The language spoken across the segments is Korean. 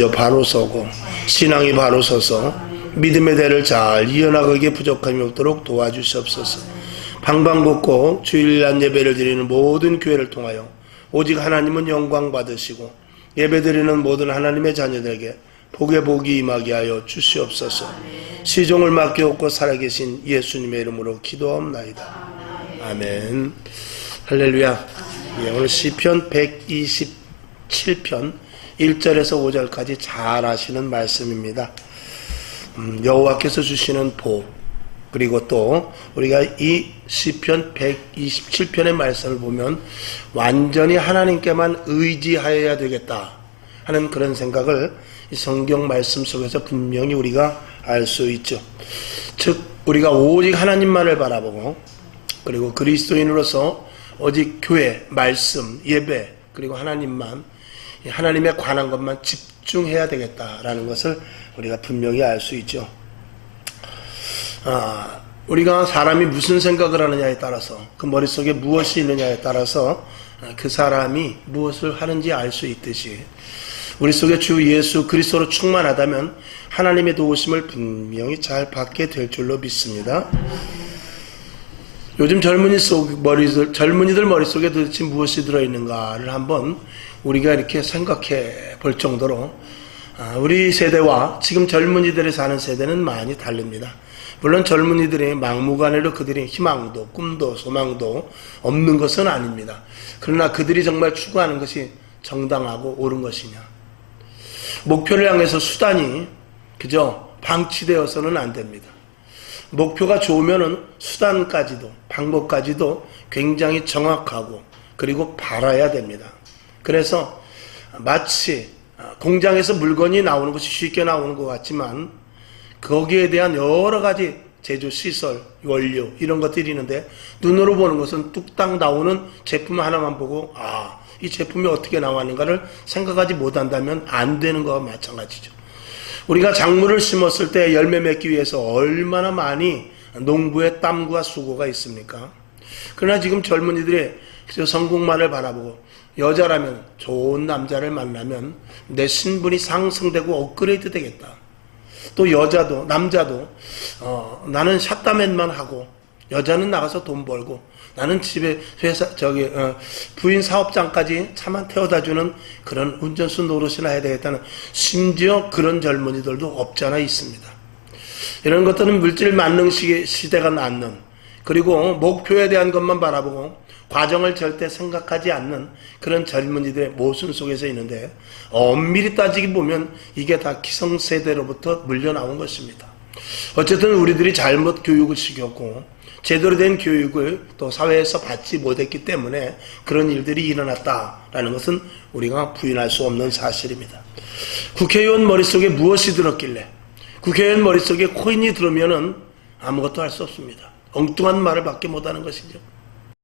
먼저 바로 서고 신앙이 바로 서서 믿음의 대를 잘 이어나가기에 부족함이 없도록 도와주시옵소서. 방방곡곡 주일날 예배를 드리는 모든 교회를 통하여 오직 하나님은 영광 받으시고 예배드리는 모든 하나님의 자녀들에게 복의 복이 임하게 하여 주시옵소서. 시종을 맡겨옵고 살아계신 예수님의 이름으로 기도하옵나이다. 아멘. 할렐루야. 오늘 시편 127편 1절에서 5절까지 잘 아시는 말씀입니다. 여호와께서 주시는 복, 그리고 또 우리가 이 시편 127편의 말씀을 보면 완전히 하나님께만 의지하여야 되겠다 하는 그런 생각을 이 성경 말씀 속에서 분명히 우리가 알 수 있죠. 즉 우리가 오직 하나님만을 바라보고 그리고 그리스도인으로서 오직 교회, 말씀, 예배 그리고 하나님만, 하나님에 관한 것만 집중해야 되겠다라는 것을 우리가 분명히 알 수 있죠. 우리가 사람이 무슨 생각을 하느냐에 따라서, 그 머릿속에 무엇이 있느냐에 따라서 그 사람이 무엇을 하는지 알 수 있듯이 우리 속에 주 예수 그리스도로 충만하다면 하나님의 도우심을 분명히 잘 받게 될 줄로 믿습니다. 요즘 젊은이들 머릿속에 도대체 무엇이 들어있는가를 한번 우리가 이렇게 생각해 볼 정도로 우리 세대와 지금 젊은이들이 사는 세대는 많이 다릅니다. 물론 젊은이들이 막무가내로 그들이 희망도 꿈도 소망도 없는 것은 아닙니다. 그러나 그들이 정말 추구하는 것이 정당하고 옳은 것이냐, 목표를 향해서 수단이 그저 방치되어서는 안 됩니다. 목표가 좋으면은 수단까지도 방법까지도 굉장히 정확하고 그리고 바라야 됩니다. 그래서 마치 공장에서 물건이 나오는 것이 쉽게 나오는 것 같지만 거기에 대한 여러 가지 제조 시설, 원료 이런 것들이 있는데 눈으로 보는 것은 뚝딱 나오는 제품 하나만 보고 이 제품이 어떻게 나왔는가를 생각하지 못한다면 안 되는 것과 마찬가지죠. 우리가 작물을 심었을 때 열매 맺기 위해서 얼마나 많이 농부의 땀과 수고가 있습니까? 그러나 지금 젊은이들이 성공만을 바라보고 여자라면 좋은 남자를 만나면 내 신분이 상승되고 업그레이드 되겠다. 또 여자도 남자도 나는 샷다맨만 하고 여자는 나가서 돈 벌고 나는 집에 부인 사업장까지 차만 태워다주는 그런 운전수 노릇이나 해야 되겠다는, 심지어 그런 젊은이들도 없잖아 있습니다. 이런 것들은 물질 만능 시대가 낳는, 그리고 목표에 대한 것만 바라보고 과정을 절대 생각하지 않는 그런 젊은이들의 모순 속에서 있는데, 엄밀히 따지기 보면 이게 다 기성세대로부터 물려나온 것입니다. 어쨌든 우리들이 잘못 교육을 시켰고 제대로 된 교육을 또 사회에서 받지 못했기 때문에 그런 일들이 일어났다라는 것은 우리가 부인할 수 없는 사실입니다. 국회의원 머릿속에 무엇이 들었길래, 국회의원 머릿속에 코인이 들으면은 아무것도 할 수 없습니다. 엉뚱한 말을 밖에 못하는 것이죠.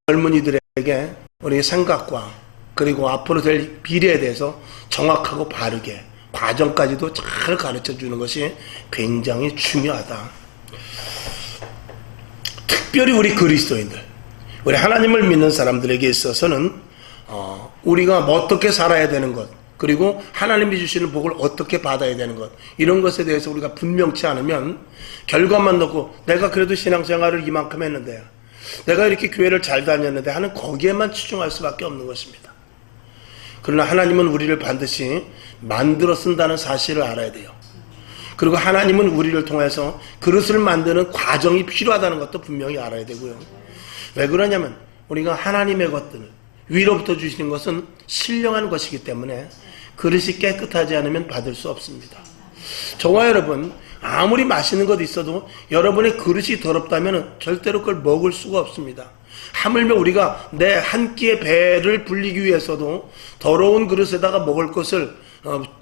젊은이들에게 우리의 생각과 그리고 앞으로 될 미래에 대해서 정확하고 바르게 과정까지도 잘 가르쳐 주는 것이 굉장히 중요하다. 특별히 우리 그리스도인들, 우리 하나님을 믿는 사람들에게 있어서는 우리가 어떻게 살아야 되는 것, 그리고 하나님이 주시는 복을 어떻게 받아야 되는 것, 이런 것에 대해서 우리가 분명치 않으면 결과만 놓고 내가 그래도 신앙생활을 이만큼 했는데, 내가 이렇게 교회를 잘 다녔는데 하는 거기에만 치중할 수밖에 없는 것입니다. 그러나 하나님은 우리를 반드시 만들어 쓴다는 사실을 알아야 돼요. 그리고 하나님은 우리를 통해서 그릇을 만드는 과정이 필요하다는 것도 분명히 알아야 되고요. 왜 그러냐면 우리가 하나님의 것들을 위로부터 주시는 것은 신령한 것이기 때문에 그릇이 깨끗하지 않으면 받을 수 없습니다. 저와 여러분, 아무리 맛있는 것이 있어도 여러분의 그릇이 더럽다면 절대로 그걸 먹을 수가 없습니다. 하물며 우리가 내 한 끼의 배를 불리기 위해서도 더러운 그릇에다가 먹을 것을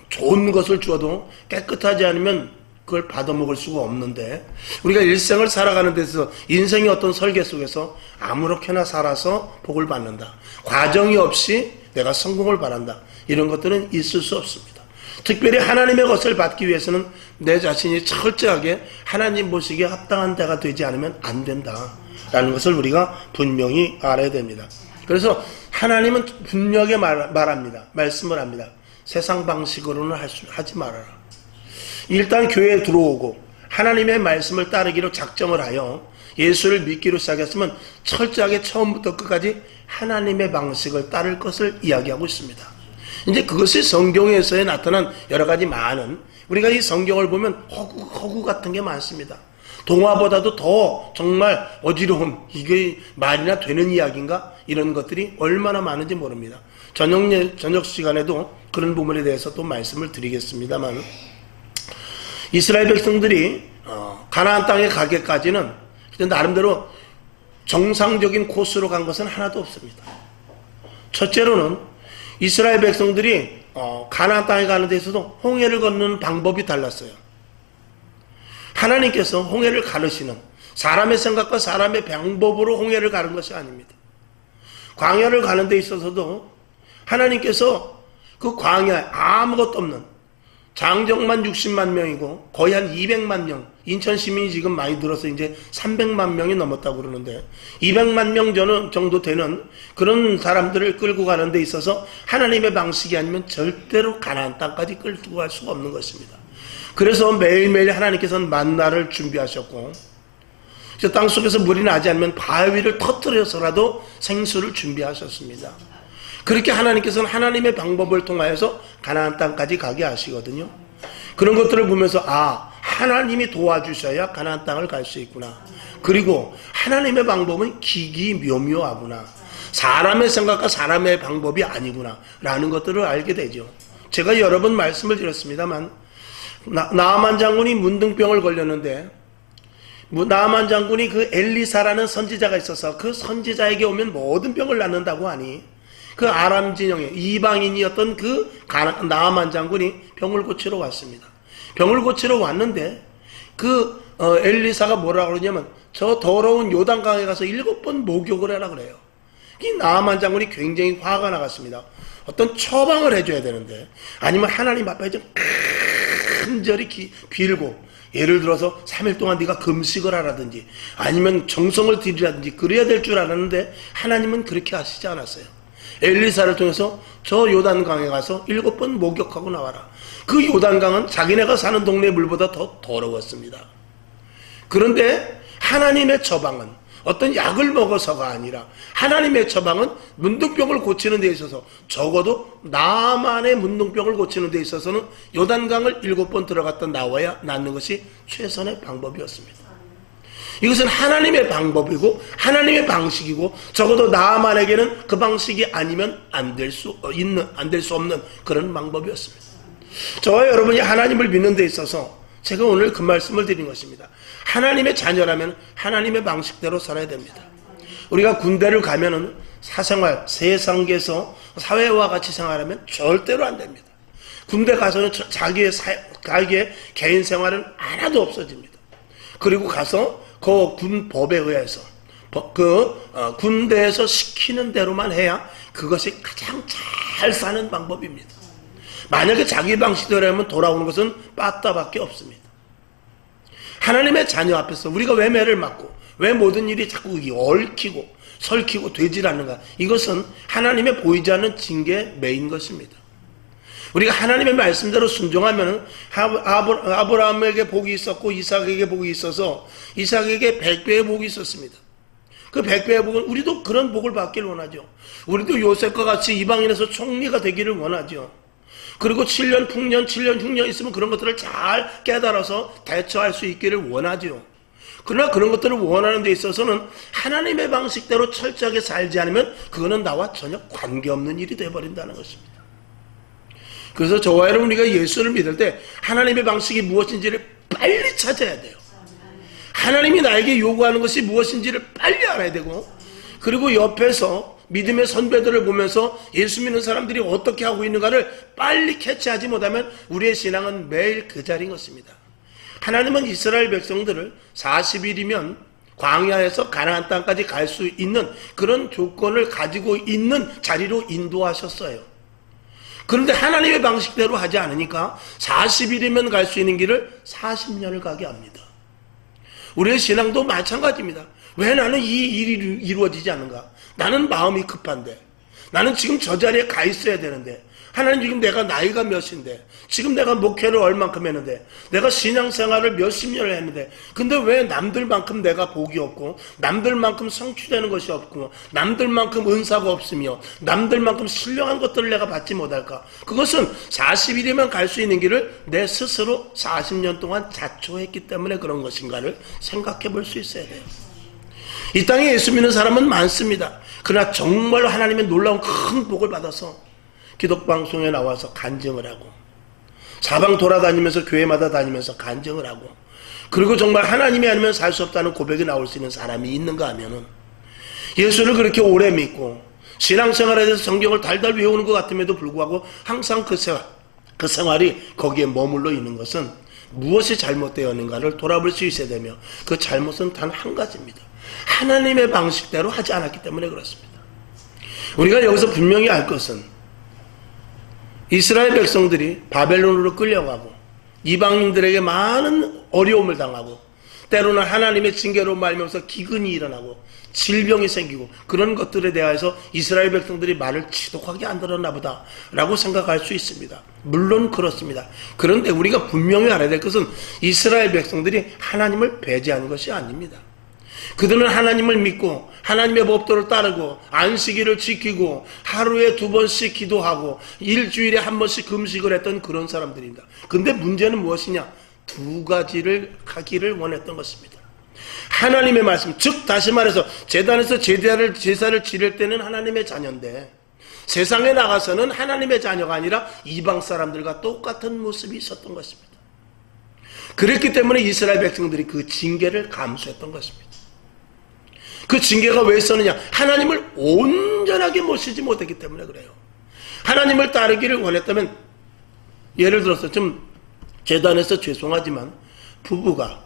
좋은 것을 주어도 깨끗하지 않으면 그걸 받아먹을 수가 없는데, 우리가 일생을 살아가는 데서 인생의 어떤 설계 속에서 아무렇게나 살아서 복을 받는다, 과정이 없이 내가 성공을 바란다, 이런 것들은 있을 수 없습니다. 특별히 하나님의 것을 받기 위해서는 내 자신이 철저하게 하나님 보시기에 합당한 자가 되지 않으면 안 된다라는 것을 우리가 분명히 알아야 됩니다. 그래서 하나님은 분명하게 말합니다. 말씀을 합니다. 세상 방식으로는 하지 말아라. 일단 교회에 들어오고 하나님의 말씀을 따르기로 작정을 하여 예수를 믿기로 시작했으면 철저하게 처음부터 끝까지 하나님의 방식을 따를 것을 이야기하고 있습니다. 이제 그것이 성경에서 나타난 여러 가지 많은, 우리가 이 성경을 보면 허구 같은 게 많습니다. 동화보다도 더 정말 어지러운, 이게 말이나 되는 이야기인가? 이런 것들이 얼마나 많은지 모릅니다. 저녁 시간에도 그런 부분에 대해서 또 말씀을 드리겠습니다만, 이스라엘 백성들이 가나안 땅에 가기까지는 나름대로 정상적인 코스로 간 것은 하나도 없습니다. 첫째로는 이스라엘 백성들이 가나안 땅에 가는 데 있어서 홍해를 건너는 방법이 달랐어요. 하나님께서 홍해를 가르시는, 사람의 생각과 사람의 방법으로 홍해를 가는 것이 아닙니다. 광야를 가는 데 있어서도 하나님께서 그 광야에 아무것도 없는 장정만 60만 명이고 거의 한 200만 명, 인천 시민이 지금 많이 늘어서 이제 300만 명이 넘었다고 그러는데 200만 명 정도 되는 그런 사람들을 끌고 가는 데 있어서 하나님의 방식이 아니면 절대로 가나안 땅까지 끌고 갈 수가 없는 것입니다. 그래서 매일매일 하나님께서는 만나를 준비하셨고, 땅속에서 물이 나지 않으면 바위를 터뜨려서라도 생수를 준비하셨습니다. 그렇게 하나님께서는 하나님의 방법을 통하여서 가나안 땅까지 가게 하시거든요. 그런 것들을 보면서 하나님이 도와주셔야 가나안 땅을 갈 수 있구나. 그리고 하나님의 방법은 기기묘묘하구나. 사람의 생각과 사람의 방법이 아니구나 라는 것들을 알게 되죠. 제가 여러 번 말씀을 드렸습니다만, 나아만 장군이 문둥병을 걸렸는데 나아만 장군이 그 엘리사라는 선지자가 있어서 그 선지자에게 오면 모든 병을 낫는다고 하니 그 아람 진영의 이방인이었던 그 나아만 장군이 병을 고치러 왔습니다. 병을 고치러 왔는데 그 엘리사가 뭐라고 그러냐면 저 더러운 요단강에 가서 7번 목욕을 해라 그래요. 이 나아만 장군이 굉장히 화가 나갔습니다. 어떤 처방을 해줘야 되는데, 아니면 하나님 앞에 좀 간절히 빌고, 예를 들어서 3일 동안 네가 금식을 하라든지 아니면 정성을 들이라든지 그래야 될 줄 알았는데 하나님은 그렇게 하시지 않았어요. 엘리사를 통해서 저 요단강에 가서 7번 목욕하고 나와라. 그 요단강은 자기네가 사는 동네 물보다 더 더러웠습니다. 그런데 하나님의 처방은 어떤 약을 먹어서가 아니라 하나님의 처방은 문둥병을 고치는 데 있어서, 적어도 나만의 문둥병을 고치는 데 있어서는 요단강을 7번 들어갔다 나와야 낫는 것이 최선의 방법이었습니다. 이것은 하나님의 방법이고 하나님의 방식이고, 적어도 나만에게는 그 방식이 아니면 안 될 수 없는 그런 방법이었습니다. 저와 여러분이 하나님을 믿는 데 있어서 제가 오늘 그 말씀을 드린 것입니다. 하나님의 자녀라면 하나님의 방식대로 살아야 됩니다. 우리가 군대를 가면은 사생활, 세상에서 사회와 같이 생활하면 절대로 안 됩니다. 군대 가서는 자기의 개인 생활은 하나도 없어집니다. 그리고 가서 그 군법에 의해서 군대에서 시키는 대로만 해야 그것이 가장 잘 사는 방법입니다. 만약에 자기 방식대로 하면 돌아오는 것은 빠따밖에 없습니다. 하나님의 자녀 앞에서 우리가 왜 매를 맞고 왜 모든 일이 자꾸 얽히고 설키고 되질 않는가? 이것은 하나님의 보이지 않는 징계에 매인 것입니다. 우리가 하나님의 말씀대로 순종하면 아브라함에게 복이 있었고 이삭에게 복이 있어서 이삭에게 100배의 복이 있었습니다. 그 100배의 복은 우리도 그런 복을 받기를 원하죠. 우리도 요셉과 같이 이방인에서 총리가 되기를 원하죠. 그리고 7년 풍년 7년 흉년 있으면 그런 것들을 잘 깨달아서 대처할 수 있기를 원하죠. 그러나 그런 것들을 원하는 데 있어서는 하나님의 방식대로 철저하게 살지 않으면 그거는 나와 전혀 관계없는 일이 되어버린다는 것입니다. 그래서 저와 여러분, 우리가 예수를 믿을 때 하나님의 방식이 무엇인지를 빨리 찾아야 돼요. 하나님이 나에게 요구하는 것이 무엇인지를 빨리 알아야 되고, 그리고 옆에서 믿음의 선배들을 보면서 예수 믿는 사람들이 어떻게 하고 있는가를 빨리 캐치하지 못하면 우리의 신앙은 매일 그 자리인 것입니다. 하나님은 이스라엘 백성들을 40일이면 광야에서 가나안 땅까지 갈 수 있는 그런 조건을 가지고 있는 자리로 인도하셨어요. 그런데 하나님의 방식대로 하지 않으니까 40일이면 갈 수 있는 길을 40년을 가게 합니다. 우리의 신앙도 마찬가지입니다. 왜 나는 이 일이 이루어지지 않는가? 나는 마음이 급한데, 나는 지금 저 자리에 가 있어야 되는데, 하나님 지금 내가 나이가 몇인데, 지금 내가 목회를 얼만큼 했는데, 내가 신앙생활을 몇십 년을 했는데, 근데 왜 남들만큼 내가 복이 없고, 남들만큼 성취되는 것이 없고, 남들만큼 은사가 없으며, 남들만큼 신령한 것들을 내가 받지 못할까? 그것은 40일이면 갈 수 있는 길을 내 스스로 40년 동안 자초했기 때문에 그런 것인가를 생각해 볼 수 있어야 돼요. 이 땅에 예수 믿는 사람은 많습니다. 그러나 정말로 하나님의 놀라운 큰 복을 받아서 기독방송에 나와서 간증을 하고, 사방 돌아다니면서 교회마다 다니면서 간증을 하고, 그리고 정말 하나님이 아니면 살 수 없다는 고백이 나올 수 있는 사람이 있는가 하면은, 예수를 그렇게 오래 믿고 신앙생활에 대해서 성경을 달달 외우는 것 같음에도 불구하고 항상 그 생활이 거기에 머물러 있는 것은 무엇이 잘못되었는가를 돌아볼 수 있어야 되며, 그 잘못은 단 한 가지입니다. 하나님의 방식대로 하지 않았기 때문에 그렇습니다. 우리가 여기서 분명히 알 것은, 이스라엘 백성들이 바벨론으로 끌려가고 이방인들에게 많은 어려움을 당하고, 때로는 하나님의 징계로 말미암아서 기근이 일어나고 질병이 생기고, 그런 것들에 대해서 이스라엘 백성들이 말을 지독하게 안 들었나 보다 라고 생각할 수 있습니다. 물론 그렇습니다. 그런데 우리가 분명히 알아야 될 것은, 이스라엘 백성들이 하나님을 배제하는 것이 아닙니다. 그들은 하나님을 믿고 하나님의 법도를 따르고 안식일을 지키고 하루에 2번씩 기도하고 일주일에 1번씩 금식을 했던 그런 사람들입니다. 근데 문제는 무엇이냐? 2가지를 하기를 원했던 것입니다. 하나님의 말씀, 즉 다시 말해서 제단에서 제사를 지낼 때는 하나님의 자녀인데, 세상에 나가서는 하나님의 자녀가 아니라 이방 사람들과 똑같은 모습이 있었던 것입니다. 그랬기 때문에 이스라엘 백성들이 그 징계를 감수했던 것입니다. 그 징계가 왜 있었느냐? 하나님을 온전하게 모시지 못했기 때문에 그래요. 하나님을 따르기를 원했다면, 예를 들어서 좀 재단에서 죄송하지만 부부가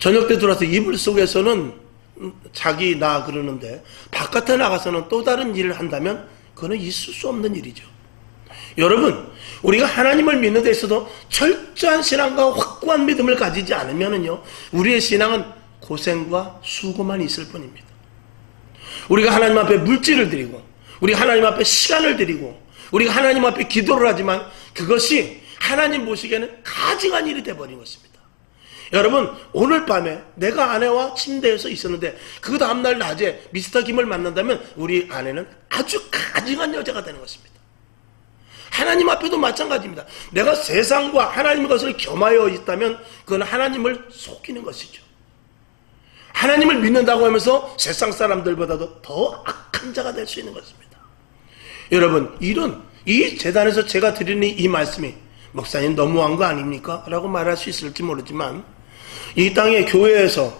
저녁 때 들어와서 이불 속에서는 자기 나 그러는데 바깥에 나가서는 또 다른 일을 한다면 그거는 있을 수 없는 일이죠. 여러분, 우리가 하나님을 믿는 데 있어서 철저한 신앙과 확고한 믿음을 가지지 않으면요, 우리의 신앙은 고생과 수고만 있을 뿐입니다. 우리가 하나님 앞에 물질을 드리고, 우리가 하나님 앞에 시간을 드리고, 우리가 하나님 앞에 기도를 하지만 그것이 하나님 보시기에는 가증한 일이 되어버린 것입니다. 여러분, 오늘 밤에 내가 아내와 침대에서 있었는데 그 다음날 낮에 미스터 김을 만난다면 우리 아내는 아주 가증한 여자가 되는 것입니다. 하나님 앞에도 마찬가지입니다. 내가 세상과 하나님의 것을 겸하여 있다면 그건 하나님을 속이는 것이죠. 하나님을 믿는다고 하면서 세상 사람들보다도 더 악한 자가 될 수 있는 것입니다. 여러분, 이 재단에서 제가 드리는 이 말씀이 목사님 너무한 거 아닙니까? 라고 말할 수 있을지 모르지만, 이 땅의 교회에서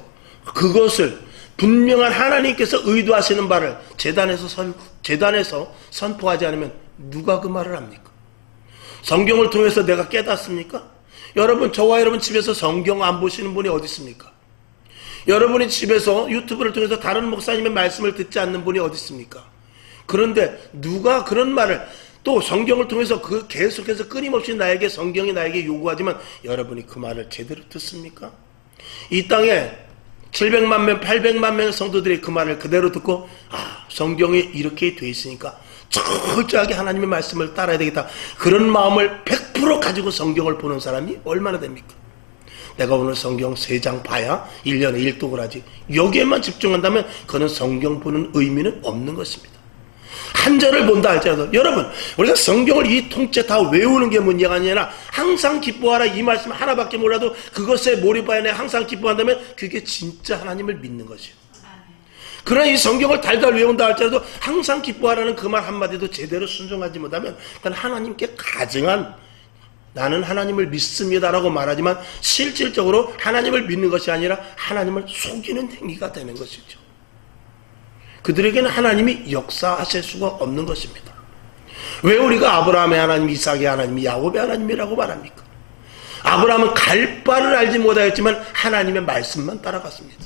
그것을 분명한 하나님께서 의도하시는 바를 재단에서 선포하지 않으면 누가 그 말을 합니까? 성경을 통해서 내가 깨닫습니까? 여러분, 저와 여러분 집에서 성경 안 보시는 분이 어디 있습니까? 여러분이 집에서 유튜브를 통해서 다른 목사님의 말씀을 듣지 않는 분이 어디 있습니까? 그런데 누가 그런 말을, 또 성경을 통해서 계속해서 끊임없이 성경이 나에게 요구하지만 여러분이 그 말을 제대로 듣습니까? 이 땅에 700만 명, 800만 명의 성도들이 그 말을 그대로 듣고, 성경이 이렇게 돼 있으니까 철저하게 하나님의 말씀을 따라야 되겠다, 그런 마음을 100% 가지고 성경을 보는 사람이 얼마나 됩니까? 내가 오늘 성경 3장 봐야 1년에 1독을 하지, 여기에만 집중한다면 그는 성경 보는 의미는 없는 것입니다. 한 절을 본다 할지라도, 여러분, 우리가 성경을 이 통째 다 외우는 게 문제가 아니라 항상 기뻐하라, 이 말씀 하나밖에 몰라도 그것에 몰입하여 항상 기뻐한다면 그게 진짜 하나님을 믿는 것이에요. 그러나 이 성경을 달달 외운다 할지라도 항상 기뻐하라는 그 말 한마디도 제대로 순종하지 못하면 그건 하나님께 가증한, 나는 하나님을 믿습니다라고 말하지만 실질적으로 하나님을 믿는 것이 아니라 하나님을 속이는 행위가 되는 것이죠. 그들에게는 하나님이 역사하실 수가 없는 것입니다. 왜 우리가 아브라함의 하나님, 이삭의 하나님, 야곱의 하나님이라고 말합니까? 아브라함은 갈 바를 알지 못하였지만 하나님의 말씀만 따라갔습니다.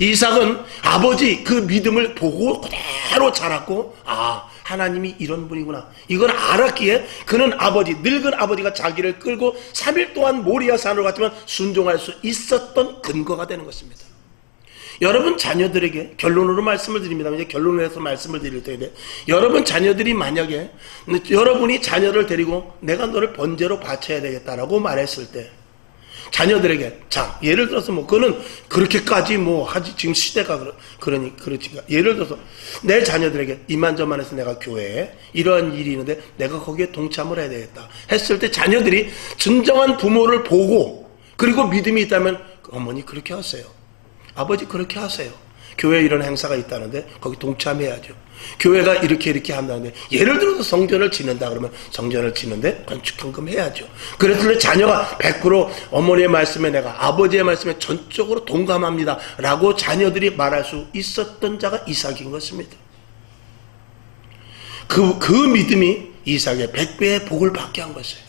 이삭은 아버지 그 믿음을 보고 그대로 자랐고, 하나님이 이런 분이구나, 이걸 알았기에 그는 늙은 아버지가 자기를 끌고 3일 동안 모리아 산으로 갔지만 순종할 수 있었던 근거가 되는 것입니다. 여러분 자녀들에게 결론으로 말씀을 드립니다. 이제 결론을 해서 말씀을 드릴 텐데, 여러분 자녀들이 만약에 여러분이 자녀를 데리고 내가 너를 번제로 바쳐야 되겠다라고 말했을 때, 자녀들에게, 자, 예를 들어서 뭐, 그거는 그렇게까지 뭐 하지, 지금 시대가 그러니까. 예를 들어서 내 자녀들에게 이만저만해서 내가 교회에 이러한 일이 있는데 내가 거기에 동참을 해야 되겠다 했을 때, 자녀들이 진정한 부모를 보고 그리고 믿음이 있다면, 어머니 그렇게 하세요. 아버지 그렇게 하세요. 교회에 이런 행사가 있다는데 거기 동참해야죠. 교회가 이렇게 한다는데, 예를 들어서 성전을 짓는다 그러면 성전을 짓는데 건축헌금 해야죠. 그랬을 때 자녀가 100% 어머니의 말씀에, 내가 아버지의 말씀에 전적으로 동감합니다 라고 자녀들이 말할 수 있었던 자가 이삭인 것입니다. 그 믿음이 이삭의 100배의 복을 받게 한 것이에요.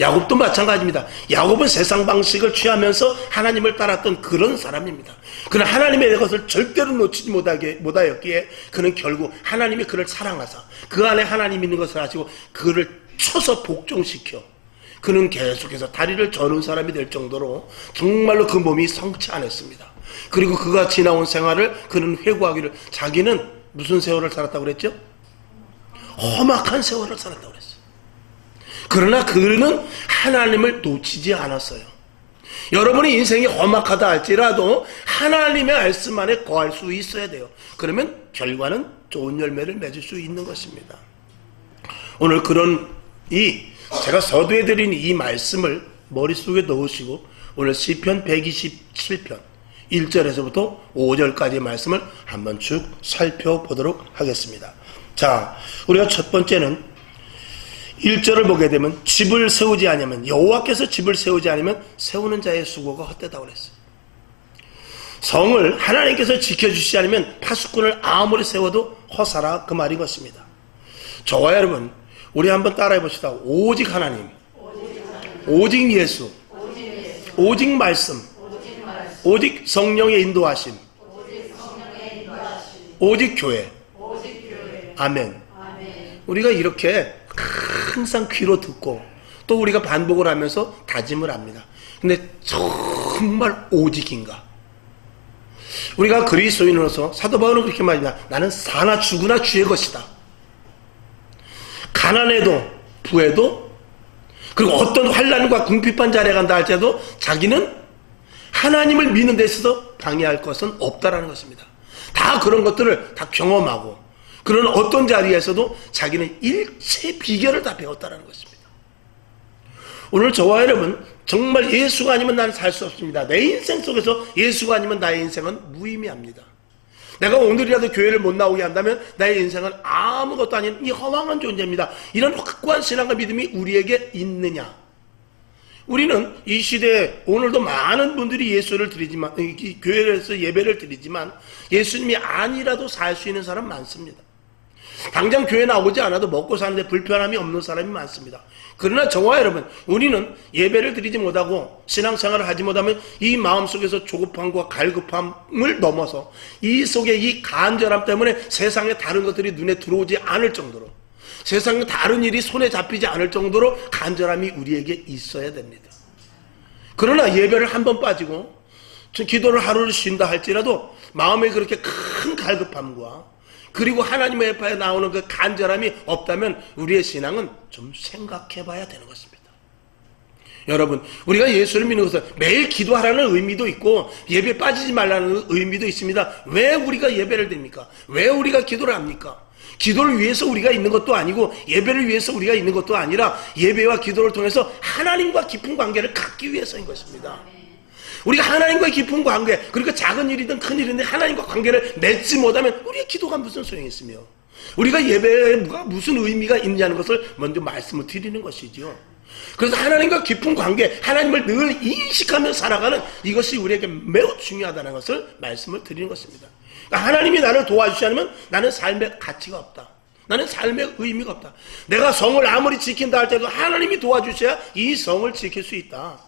야곱도 마찬가지입니다. 야곱은 세상 방식을 취하면서 하나님을 따랐던 그런 사람입니다. 그는 하나님의 것을 절대로 놓치지 못하였기에 그는 결국 하나님이 그를 사랑하사 그 안에 하나님 있는 것을 아시고 그를 쳐서 복종시켜 그는 계속해서 다리를 저는 사람이 될 정도로 정말로 그 몸이 성치 않았습니다. 그리고 그가 지나온 생활을 그는 회고하기를, 자기는 무슨 세월을 살았다고 그랬죠? 험악한 세월을 살았다고 그랬어요. 그러나 그는 하나님을 놓치지 않았어요. 여러분의 인생이 험악하다 할지라도 하나님의 말씀 안에 거할 수 있어야 돼요. 그러면 결과는 좋은 열매를 맺을 수 있는 것입니다. 오늘 제가 서두에 드린 이 말씀을 머릿속에 넣으시고 오늘 시편 127편 1절에서부터 5절까지의 말씀을 한번 쭉 살펴보도록 하겠습니다. 자, 우리가 첫 번째는 1절을 보게 되면, 집을 세우지 않으면, 여호와께서 집을 세우지 않으면 세우는 자의 수고가 헛되다고 그랬어요. 성을 하나님께서 지켜주시지 않으면 파수꾼을 아무리 세워도 허사라, 그 말인 것입니다. 저와 여러분, 우리 한번 따라해 봅시다. 오직 하나님, 오직 예수, 오직 말씀, 오직 성령의 인도하심, 오직 교회. 아멘. 우리가 이렇게 항상 귀로 듣고 또 우리가 반복을 하면서 다짐을 합니다. 근데 정말 오직인가? 우리가 그리스도인으로서 사도 바울은 그렇게 말합니다. 나는 사나 죽으나 주의 것이다. 가난해도 부해도, 그리고 어떤 환난과 궁핍한 자리에 간다 할지라도 자기는 하나님을 믿는 데 있어서 방해할 것은 없다라는 것입니다. 다 그런 것들을 다 경험하고, 그런 어떤 자리에서도 자기는 일체 비결을 다 배웠다는 것입니다. 오늘 저와 여러분, 정말 예수가 아니면 나는 살 수 없습니다. 내 인생 속에서 예수가 아니면 나의 인생은 무의미합니다. 내가 오늘이라도 교회를 못 나오게 한다면 나의 인생은 아무것도 아닌 이 허망한 존재입니다. 이런 확고한 신앙과 믿음이 우리에게 있느냐? 우리는 이 시대에 오늘도 많은 분들이 예수를 드리지만, 교회에서 예배를 드리지만 예수님이 아니라도 살 수 있는 사람 많습니다. 당장 교회 나오지 않아도 먹고 사는데 불편함이 없는 사람이 많습니다. 그러나 저와 여러분, 우리는 예배를 드리지 못하고 신앙생활을 하지 못하면 이 마음속에서 조급함과 갈급함을 넘어서 이 속에 이 간절함 때문에 세상의 다른 것들이 눈에 들어오지 않을 정도로, 세상의 다른 일이 손에 잡히지 않을 정도로 간절함이 우리에게 있어야 됩니다. 그러나 예배를 한 번 빠지고 기도를 하루를 쉰다 할지라도 마음에 그렇게 큰 갈급함과 그리고 하나님의 앞에 나오는 그 간절함이 없다면 우리의 신앙은 좀 생각해 봐야 되는 것입니다. 여러분, 우리가 예수를 믿는 것은 매일 기도하라는 의미도 있고 예배 빠지지 말라는 의미도 있습니다. 왜 우리가 예배를 드립니까? 왜 우리가 기도를 합니까? 기도를 위해서 우리가 있는 것도 아니고 예배를 위해서 우리가 있는 것도 아니라 예배와 기도를 통해서 하나님과 깊은 관계를 갖기 위해서인 것입니다. 우리가 하나님과 깊은 관계, 그러니까 작은 일이든 큰 일이든 하나님과 관계를 맺지 못하면 우리의 기도가 무슨 소용이 있으며 우리가 예배에 무슨 의미가 있냐는 것을 먼저 말씀을 드리는 것이죠. 그래서 하나님과 깊은 관계, 하나님을 늘 인식하며 살아가는 이것이 우리에게 매우 중요하다는 것을 말씀을 드리는 것입니다. 그러니까 하나님이 나를 도와주지 않으면 나는 삶의 가치가 없다. 나는 삶의 의미가 없다. 내가 성을 아무리 지킨다 할때도 하나님이 도와주셔야 이 성을 지킬 수 있다.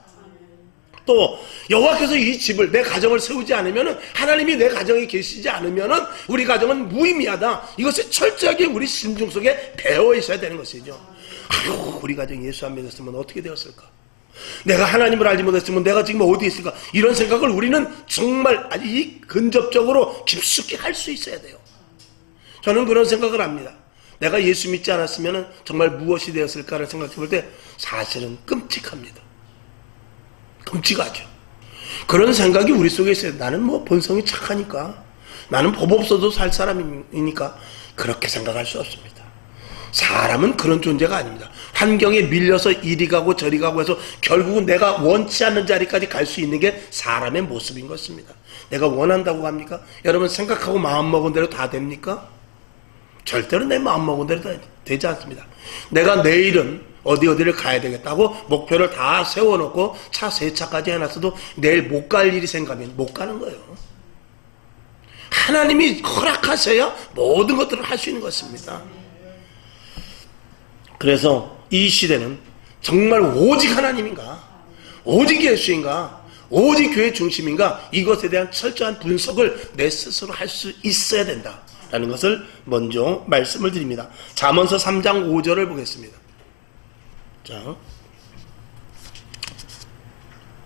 또 여호와께서 이 집을, 내 가정을 세우지 않으면, 하나님이 내 가정에 계시지 않으면 우리 가정은 무의미하다. 이것이 철저하게 우리 심중 속에 배어 있어야 되는 것이죠. 아유, 우리 가정 예수 안 믿었으면 어떻게 되었을까? 내가 하나님을 알지 못했으면 내가 지금 어디에 있을까? 이런 생각을 우리는 정말 아주 근접적으로 깊숙이 할 수 있어야 돼요. 저는 그런 생각을 합니다. 내가 예수 믿지 않았으면 정말 무엇이 되었을까를 생각해 볼 때 사실은 끔찍합니다. 끔찍하죠. 그런 생각이 우리 속에 있어요. 나는 뭐 본성이 착하니까, 나는 법 없어도 살 사람이니까 그렇게 생각할 수 없습니다. 사람은 그런 존재가 아닙니다. 환경에 밀려서 이리 가고 저리 가고 해서 결국은 내가 원치 않는 자리까지 갈 수 있는 게 사람의 모습인 것입니다. 내가 원한다고 합니까? 여러분 생각하고 마음먹은 대로 다 됩니까? 절대로 내 마음먹은 대로 되지 않습니다. 내가 내일은 어디를 가야 되겠다고 목표를 다 세워놓고 차 3차까지 해놨어도 내일 못 갈 일이 생각하면 못 가는 거예요. 하나님이 허락하셔야 모든 것들을 할 수 있는 것입니다. 그래서 이 시대는 정말 오직 하나님인가, 오직 예수인가, 오직 교회 중심인가, 이것에 대한 철저한 분석을 내 스스로 할 수 있어야 된다라는 것을 먼저 말씀을 드립니다. 잠언서 3장 5절을 보겠습니다. 자,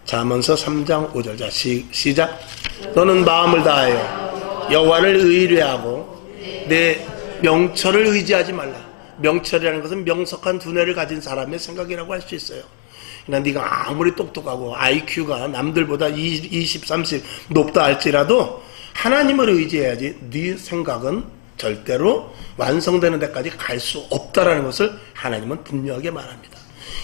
잠언서 3장 5절. 자, 시작. 너는 마음을 다하여 여호와를 의뢰하고 내 명철을 의지하지 말라. 명철이라는 것은 명석한 두뇌를 가진 사람의 생각이라고 할 수 있어요. 그러나 네가 아무리 똑똑하고 IQ가 남들보다 20, 30 높다 할지라도 하나님을 의지해야지 네 생각은 절대로 완성되는 데까지 갈 수 없다라는 것을 하나님은 분명하게 말합니다.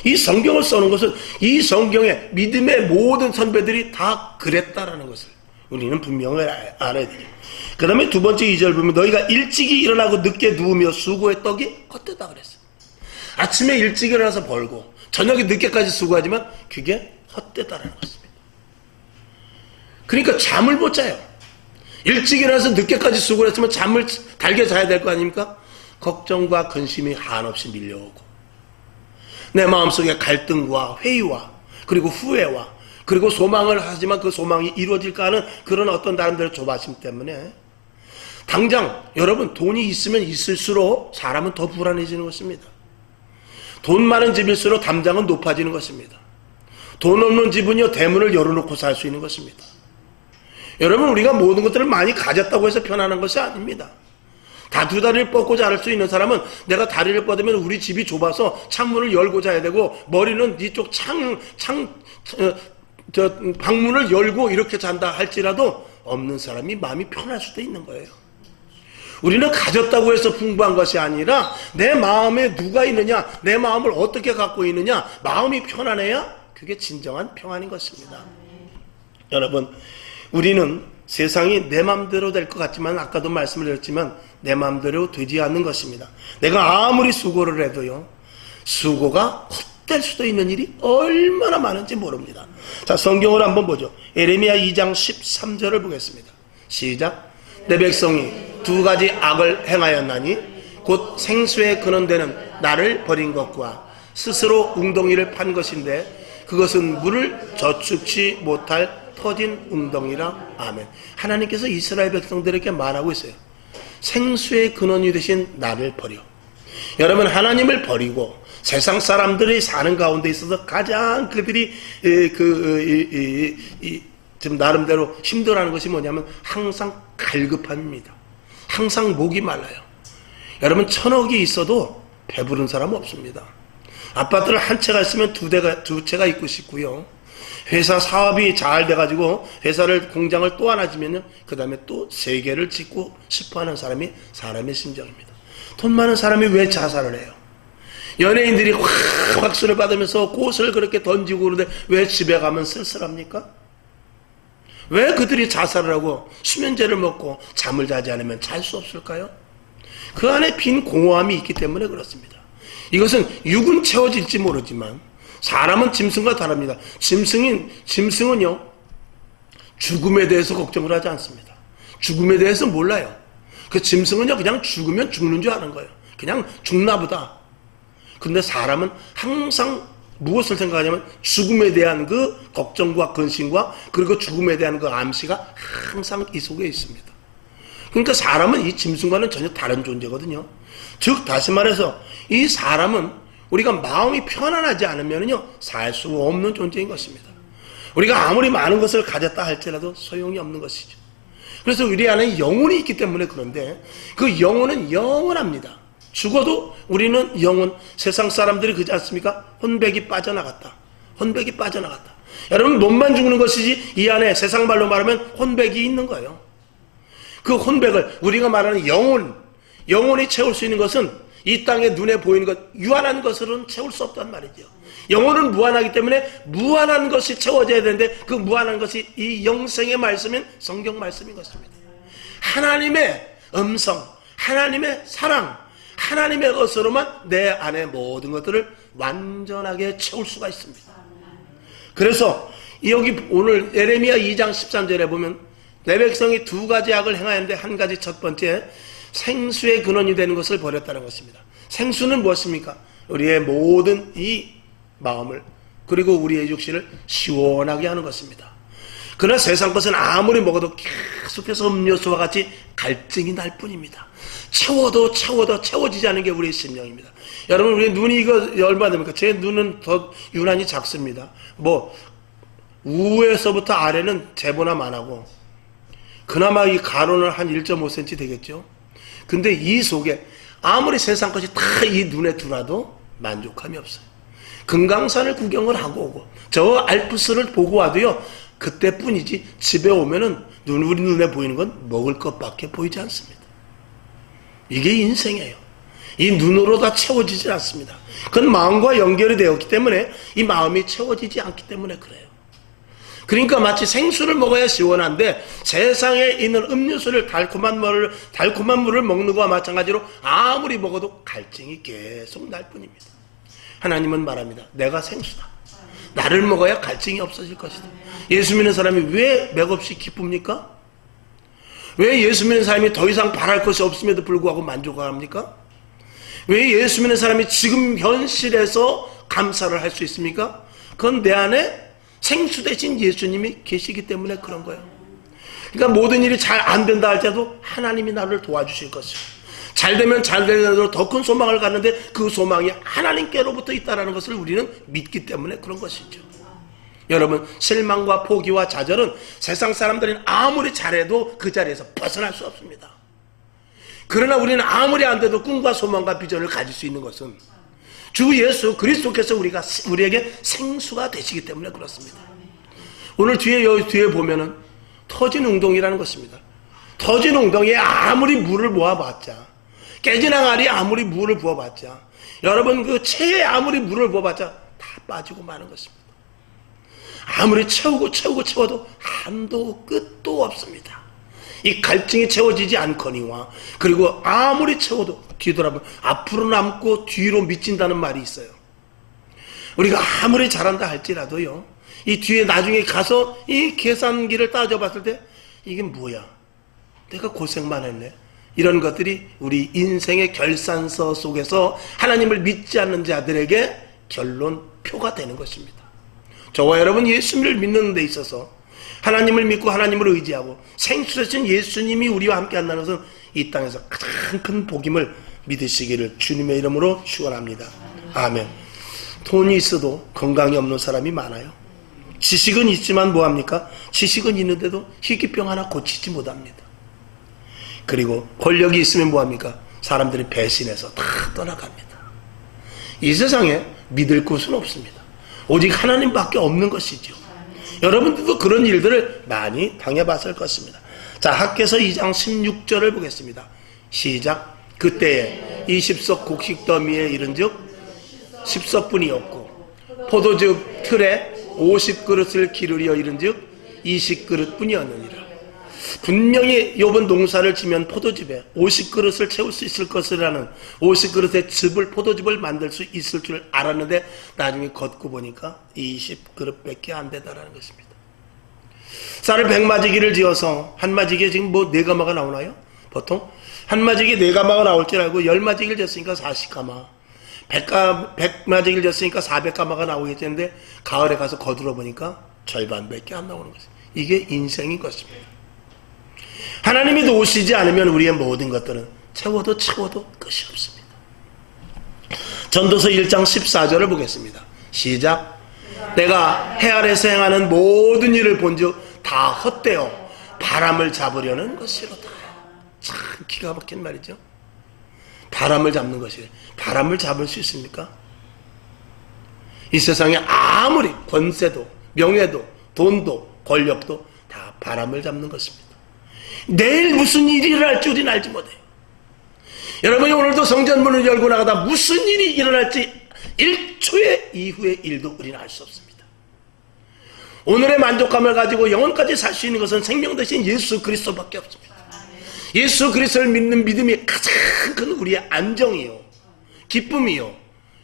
이 성경을 써놓은 것은 이 성경에 믿음의 모든 선배들이 다 그랬다라는 것을 우리는 분명히 알아야 돼요. 그 다음에 두 번째 2절 보면 너희가 일찍이 일어나고 늦게 누우며 수고의 떡이 헛되다 그랬어요. 아침에 일찍 일어나서 벌고 저녁에 늦게까지 수고하지만 그게 헛되다라는 것입니다. 그러니까 잠을 못 자요. 일찍 일어나서 늦게까지 수고를 했으면 잠을 달게 자야 될 거 아닙니까? 걱정과 근심이 한없이 밀려오고 내 마음속에 갈등과 회의와 그리고 후회와 그리고 소망을 하지만 그 소망이 이루어질까 하는 그런 어떤 나름대로 조바심 때문에 당장 여러분 돈이 있으면 있을수록 사람은 더 불안해지는 것입니다. 돈 많은 집일수록 담장은 높아지는 것입니다. 돈 없는 집은요 대문을 열어놓고 살 수 있는 것입니다. 여러분 우리가 모든 것들을 많이 가졌다고 해서 편안한 것이 아닙니다. 다 두 다리를 뻗고 자랄 수 있는 사람은 내가 다리를 뻗으면 우리 집이 좁아서 창문을 열고 자야 되고 머리는 이쪽 방문을 열고 이렇게 잔다 할지라도 없는 사람이 마음이 편할 수도 있는 거예요. 우리는 가졌다고 해서 풍부한 것이 아니라 내 마음에 누가 있느냐, 내 마음을 어떻게 갖고 있느냐, 마음이 편안해야 그게 진정한 평안인 것입니다. 여러분 우리는 세상이 내 마음대로 될 것 같지만 아까도 말씀을 드렸지만 내 마음대로 되지 않는 것입니다. 내가 아무리 수고를 해도요 수고가 헛될 수도 있는 일이 얼마나 많은지 모릅니다. 자, 성경을 한번 보죠. 예레미야 2장 13절을 보겠습니다. 시작. 내 백성이 두 가지 악을 행하였나니 곧 생수의 근원되는 나를 버린 것과 스스로 웅덩이를 판 것인데 그것은 물을 저축치 못할 터진 웅덩이라. 아멘. 하나님께서 이스라엘 백성들에게 말하고 있어요. 생수의 근원이 되신 나를 버려. 여러분 하나님을 버리고 세상 사람들이 사는 가운데 있어서 가장 그들이 지금 나름대로 힘들어하는 것이 뭐냐면 항상 갈급함입니다. 항상 목이 말라요. 여러분 1000억이 있어도 배부른 사람은 없습니다. 아파트를 한 채가 있으면 두 채가 있고 싶고요. 회사 사업이 잘 돼가지고 회사를 공장을 또 하나 지면은 그 다음에 또 3개를 짓고 싶어하는 사람이 사람의 심정입니다. 돈 많은 사람이 왜 자살을 해요? 연예인들이 확 박수를 받으면서 꽃을 그렇게 던지고 그러는데 왜 집에 가면 쓸쓸합니까? 왜 그들이 자살을 하고 수면제를 먹고 잠을 자지 않으면 잘 수 없을까요? 그 안에 빈 공허함이 있기 때문에 그렇습니다. 이것은 육은 채워질지 모르지만 사람은 짐승과 다릅니다. 짐승은요 죽음에 대해서 걱정을 하지 않습니다. 죽음에 대해서 몰라요. 그 짐승은요 그냥 죽으면 죽는 줄 아는 거예요. 그냥 죽나 보다. 근데 사람은 항상 무엇을 생각하냐면 죽음에 대한 그 걱정과 근심과 그리고 죽음에 대한 그 암시가 항상 이 속에 있습니다. 그러니까 사람은 이 짐승과는 전혀 다른 존재거든요. 즉 다시 말해서 이 사람은 우리가 마음이 편안하지 않으면요 살 수 없는 존재인 것입니다. 우리가 아무리 많은 것을 가졌다 할지라도 소용이 없는 것이죠. 그래서 우리 안에 영혼이 있기 때문에 그런데 그 영혼은 영원합니다. 죽어도 우리는 영혼, 세상 사람들이 그지 않습니까? 혼백이 빠져나갔다. 혼백이 빠져나갔다. 여러분 몸만 죽는 것이지 이 안에 세상 말로 말하면 혼백이 있는 거예요. 그 혼백을 우리가 말하는 영혼이 채울 수 있는 것은 이 땅에 눈에 보이는 것, 유한한 것으로는 채울 수 없단 말이죠. 영혼은 무한하기 때문에 무한한 것이 채워져야 되는데 그 무한한 것이 이 영생의 말씀인 성경 말씀인 것입니다. 하나님의 음성, 하나님의 사랑, 하나님의 것으로만 내 안에 모든 것들을 완전하게 채울 수가 있습니다. 그래서 여기 오늘 예레미야 2장 13절에 보면 내 백성이 두 가지 악을 행하였는데 한 가지 첫 번째 생수의 근원이 되는 것을 버렸다는 것입니다. 생수는 무엇입니까? 우리의 모든 이 마음을 그리고 우리의 육신을 시원하게 하는 것입니다. 그러나 세상 것은 아무리 먹어도 계속해서 음료수와 같이 갈증이 날 뿐입니다. 채워도 채워지지 않는 게 우리의 심령입니다. 여러분 우리 눈이 이거 얼마 됩니까? 제 눈은 더 유난히 작습니다. 뭐 우에서부터 아래는 제보나만 하고 그나마 이 가로는 한 1.5cm 되겠죠. 근데 이 속에 아무리 세상 것이 다 이 눈에 들어와도 만족함이 없어요. 금강산을 구경을 하고 오고 저 알프스를 보고 와도요 그때뿐이지 집에 오면은 우리 눈에 보이는 건 먹을 것밖에 보이지 않습니다. 이게 인생이에요. 이 눈으로 다 채워지지 않습니다. 그건 마음과 연결이 되었기 때문에 이 마음이 채워지지 않기 때문에 그래요. 그러니까 마치 생수를 먹어야 시원한데 세상에 있는 음료수를 달콤한 물을 먹는 것과 마찬가지로 아무리 먹어도 갈증이 계속 날 뿐입니다. 하나님은 말합니다. 내가 생수다. 나를 먹어야 갈증이 없어질 것이다. 예수 믿는 사람이 왜 맥없이 기쁩니까? 왜 예수 믿는 사람이 더 이상 바랄 것이 없음에도 불구하고 만족합니까? 왜 예수 믿는 사람이 지금 현실에서 감사를 할 수 있습니까? 그건 내 안에 생수 대신 예수님이 계시기 때문에 그런 거예요. 그러니까 모든 일이 잘 안 된다 할지라도 하나님이 나를 도와주실 것이요. 잘 되면 잘 되는 더 큰 소망을 갖는데 그 소망이 하나님께로부터 있다는 것을 우리는 믿기 때문에 그런 것이죠. 여러분 실망과 포기와 좌절은 세상 사람들은 아무리 잘해도 그 자리에서 벗어날 수 없습니다. 그러나 우리는 아무리 안 돼도 꿈과 소망과 비전을 가질 수 있는 것은 주 예수 그리스도께서 우리에게 생수가 되시기 때문에 그렇습니다. 오늘 여기 뒤에 보면은 터진 웅덩이라는 것입니다. 터진 웅덩이에 아무리 물을 모아봤자 깨진 항아리에 아무리 물을 부어봤자 여러분 그 체에 아무리 물을 부어봤자 다 빠지고 마는 것입니다. 아무리 채워도 한도 끝도 없습니다. 이 갈증이 채워지지 않거니와 그리고 아무리 채워도 뒤돌아보면 앞으로 남고 뒤로 미친다는 말이 있어요. 우리가 아무리 잘한다 할지라도요 이 뒤에 나중에 가서 이 계산기를 따져봤을 때 이게 뭐야 내가 고생만 했네 이런 것들이 우리 인생의 결산서 속에서 하나님을 믿지 않는 자들에게 결론표가 되는 것입니다. 저와 여러분 예수님을 믿는 데 있어서 하나님을 믿고 하나님을 의지하고 생수되신 예수님이 우리와 함께 한다는 것은 이 땅에서 가장 큰 복임을 믿으시기를 주님의 이름으로 축원합니다. 아멘. 돈이 있어도 건강이 없는 사람이 많아요. 지식은 있지만 뭐합니까? 지식은 있는데도 희귀병 하나 고치지 못합니다. 그리고 권력이 있으면 뭐합니까? 사람들이 배신해서 다 떠나갑니다. 이 세상에 믿을 곳은 없습니다. 오직 하나님밖에 없는 것이죠. 여러분들도 그런 일들을 많이 당해봤을 것입니다. 자, 학개서 2장 16절을 보겠습니다. 시작. 그때에 20석 곡식 더미에 이른즉 10석분이 없고 포도즙 틀에 50그릇을 기르려 이른즉 20그릇뿐이었느니라. 분명히 욥은 농사를 지면 포도즙에 50그릇을 채울 수 있을 것이라는 50그릇의 포도즙을 만들 수 있을 줄 알았는데 나중에 걷고 보니까 20그릇밖에 안 되다라는 것입니다. 쌀을 100마지기를 지어서 한 마지기에 지금 뭐 4가마가 나오나요? 보통 한 마지기에 4가마가 나올 줄 알고 10마지기를 졌으니까 40가마 100마지기를 졌으니까 400가마가 나오겠는데 가을에 가서 거들어 보니까 절반밖에 안 나오는 것입니다. 이게 인생인 것입니다. 하나님이 도우시지 않으면 우리의 모든 것들은 채워도 끝이 없습니다. 전도서 1장 14절을 보겠습니다. 시작. 내가 해 아래서 행하는 모든 일을 본즉 다 헛되어 바람을 잡으려는 것이로다. 참 기가 막힌 말이죠. 바람을 잡는 것이. 바람을 잡을 수 있습니까? 이 세상에 아무리 권세도 명예도 돈도 권력도 다 바람을 잡는 것입니다. 내일 무슨 일이 일어날지 우리는 알지 못해요. 여러분이 오늘도 성전문을 열고 나가다 무슨 일이 일어날지 1초의 이후의 일도 우리는 알 수 없습니다. 오늘의 만족감을 가지고 영원까지 살 수 있는 것은 생명 대신 예수 그리스도밖에 없습니다. 예수 그리스도를 믿는 믿음이 가장 큰 우리의 안정이요, 기쁨이요,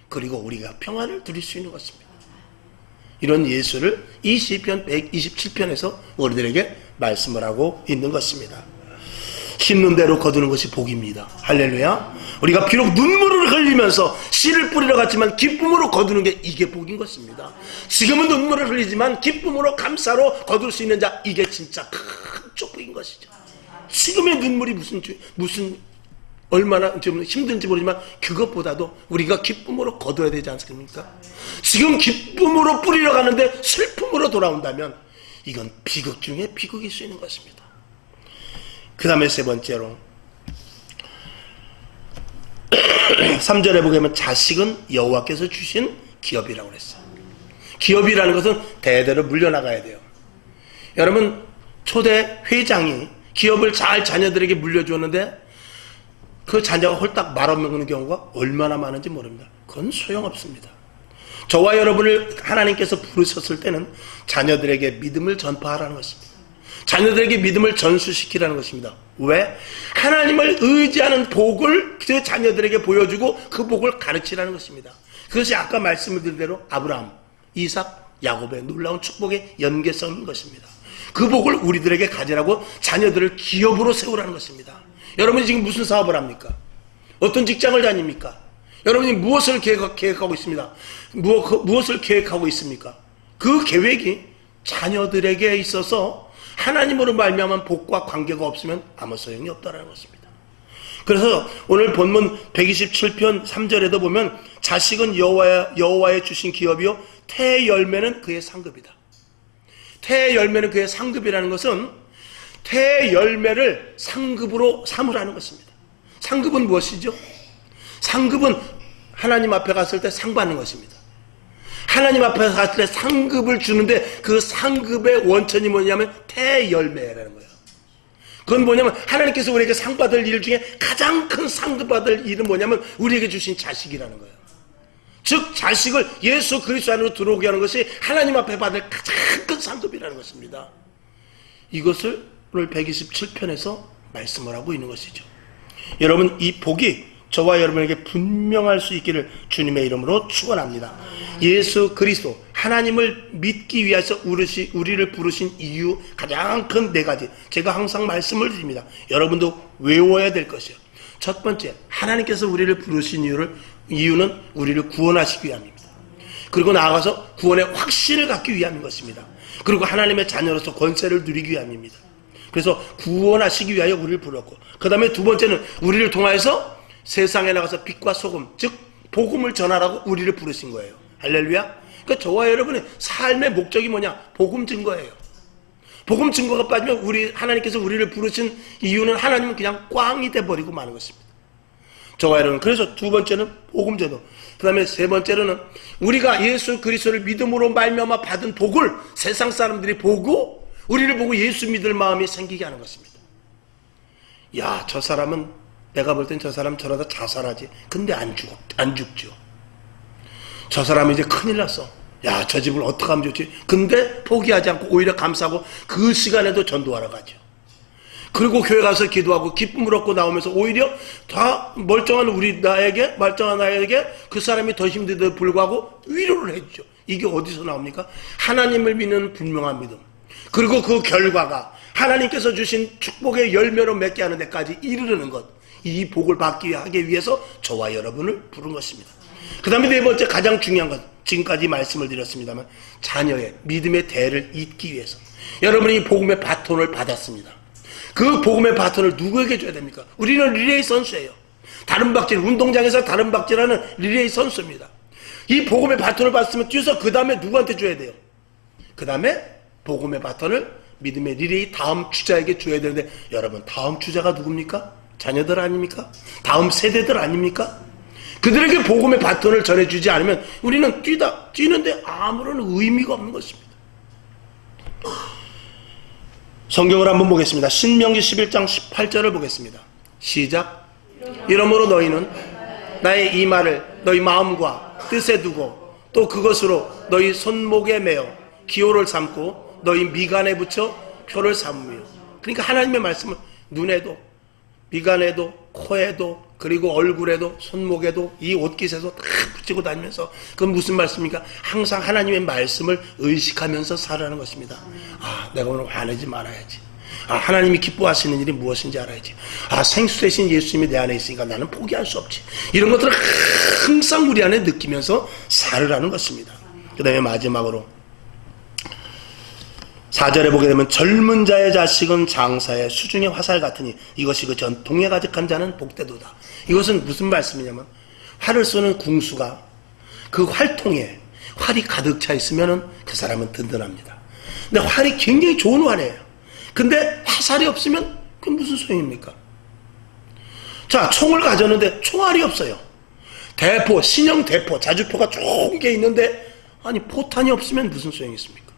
그리고 우리가 평안을 누릴 수 있는 것입니다. 이런 예수를 이 시편 127편에서 우리들에게 말씀을 하고 있는 것입니다. 심는 대로 거두는 것이 복입니다. 할렐루야. 우리가 비록 눈물을 흘리면서 씨를 뿌리러 갔지만 기쁨으로 거두는 게 이게 복인 것입니다. 지금은 눈물을 흘리지만 기쁨으로 감사로 거둘 수 있는 자, 이게 진짜 큰 축복인 것이죠. 지금의 눈물이 무슨 얼마나 좀 힘든지 모르지만 그것보다도 우리가 기쁨으로 거둬야 되지 않습니까? 지금 기쁨으로 뿌리러 가는데 슬픔으로 돌아온다면 이건 비극 중에 비극일 수 있는 것입니다. 그 다음에 세 번째로 3절에 보게 되면 자식은 여호와께서 주신 기업이라고 그랬어요. 기업이라는 것은 대대로 물려나가야 돼요. 여러분, 초대 회장이 기업을 잘 자녀들에게 물려주었는데 그 자녀가 홀딱 말아먹는 경우가 얼마나 많은지 모릅니다. 그건 소용없습니다. 저와 여러분을 하나님께서 부르셨을 때는 자녀들에게 믿음을 전파하라는 것입니다. 자녀들에게 믿음을 전수시키라는 것입니다. 왜? 하나님을 의지하는 복을 그 자녀들에게 보여주고 그 복을 가르치라는 것입니다. 그것이 아까 말씀드린 대로 아브라함, 이삭, 야곱의 놀라운 축복의 연계성인 것입니다. 그 복을 우리들에게 가지라고 자녀들을 기업으로 세우라는 것입니다. 여러분이 지금 무슨 사업을 합니까? 어떤 직장을 다닙니까? 여러분이 무엇을 계획하고 있습니다. 무엇을 계획하고 있습니까? 그 계획이 자녀들에게 있어서 하나님으로 말미암은 복과 관계가 없으면 아무 소용이 없다는 것입니다. 그래서 오늘 본문 127편 3절에도 보면 자식은 여호와의 주신 기업이요 태의 열매는 그의 상급이다. 태의 열매는 그의 상급이라는 것은 태의 열매를 상급으로 삼으라는 것입니다. 상급은 무엇이죠? 상급은 하나님 앞에 갔을 때 상 받는 것입니다. 하나님 앞에 갔을 때 상급을 주는데 그 상급의 원천이 뭐냐면 태의 열매라는 거예요. 그건 뭐냐면 하나님께서 우리에게 상 받을 일 중에 가장 큰 상급 받을 일은 뭐냐면 우리에게 주신 자식이라는 거예요. 즉 자식을 예수 그리스도 안으로 들어오게 하는 것이 하나님 앞에 받을 가장 큰 상급이라는 것입니다. 이것을 오늘 127편에서 말씀을 하고 있는 것이죠. 여러분, 이 복이 저와 여러분에게 분명할 수 있기를 주님의 이름으로 축원합니다. 예수 그리스도 하나님을 믿기 위해서 우리를 부르신 이유 가장 큰 네 가지 제가 항상 말씀을 드립니다. 여러분도 외워야 될 것이요. 첫 번째, 하나님께서 우리를 부르신 이유는 우리를 구원하시기 위함입니다. 그리고 나아가서 구원의 확신을 갖기 위함인 것입니다. 그리고 하나님의 자녀로서 권세를 누리기 위함입니다. 그래서 구원하시기 위하여 우리를 불렀고, 그 다음에 두 번째는 우리를 통하여서 세상에 나가서 빛과 소금, 즉 복음을 전하라고 우리를 부르신 거예요. 할렐루야. 그러니까 저와 여러분의 삶의 목적이 뭐냐? 복음 증거예요. 복음 증거가 빠지면 하나님께서 우리를 부르신 이유는 하나님은 그냥 꽝이 돼버리고 마는 것입니다. 저와 여러분, 그래서 두 번째는 복음 전도, 그 다음에 세 번째로는 우리가 예수 그리스도를 믿음으로 말미암아 받은 복을 세상 사람들이 보고 우리를 보고 예수 믿을 마음이 생기게 하는 것입니다. 야, 저 사람은 내가 볼 땐 저 사람 저러다 자살하지. 근데 안 죽죠. 저 사람이 이제 큰일 났어. 야, 저 집을 어떻게 하면 좋지? 근데 포기하지 않고 오히려 감사하고 그 시간에도 전도하러 가죠. 그리고 교회 가서 기도하고 기쁨을 얻고 나오면서 오히려 다 멀쩡한 나에게 그 사람이 더 힘든데도 불구하고 위로를 해주죠. 이게 어디서 나옵니까? 하나님을 믿는 분명한 믿음. 그리고 그 결과가 하나님께서 주신 축복의 열매로 맺게 하는 데까지 이르는 것. 이 복을 받기 하기 위해서 저와 여러분을 부른 것입니다. 그 다음에 네 번째 가장 중요한 것, 지금까지 말씀을 드렸습니다만 자녀의 믿음의 대를 잇기 위해서 여러분이 복음의 바톤을 받았습니다. 그 복음의 바톤을 누구에게 줘야 됩니까? 우리는 리레이 선수예요. 다른 박질, 운동장에서 다른 박질하는 리레이 선수입니다. 이 복음의 바톤을 받았으면 뛰어서 그 다음에 누구한테 줘야 돼요? 그 다음에 복음의 바톤을 믿음의 리레이 다음 주자에게 줘야 되는데, 여러분 다음 주자가 누굽니까? 자녀들 아닙니까? 다음 세대들 아닙니까? 그들에게 복음의 바톤을 전해주지 않으면 우리는 뛰는데 아무런 의미가 없는 것입니다. 성경을 한번 보겠습니다. 신명기 11장 18절을 보겠습니다. 시작. 이러므로 너희는 나의 이 말을 너희 마음과 뜻에 두고 또 그것으로 너희 손목에 매어 기호를 삼고 너희 미간에 붙여 표를 삼으며. 그러니까 하나님의 말씀을 눈에도 미간에도 코에도 그리고 얼굴에도 손목에도 이 옷깃에도 다 붙이고 다니면서, 그건 무슨 말씀입니까? 항상 하나님의 말씀을 의식하면서 살아가는 것입니다. 내가 오늘 화내지 말아야지. 하나님이 기뻐하시는 일이 무엇인지 알아야지. 생수 대신 예수님이 내 안에 있으니까 나는 포기할 수 없지. 이런 것들을 항상 우리 안에 느끼면서 살으라는 것입니다. 그 다음에 마지막으로 4절에 보게 되면 젊은 자의 자식은 장사의 수중의 화살 같으니 이것이 그 전통에 가득한 자는 복되도다. 이것은 무슨 말씀이냐면, 활을 쏘는 궁수가 그 활통에 활이 가득 차 있으면 그 사람은 든든합니다. 근데 활이 굉장히 좋은 활이에요. 근데 화살이 없으면 그게 무슨 소용입니까? 자, 총을 가졌는데 총알이 없어요. 대포, 신형 대포, 자주포가 좋은 게 있는데 포탄이 없으면 무슨 소용이 있습니까?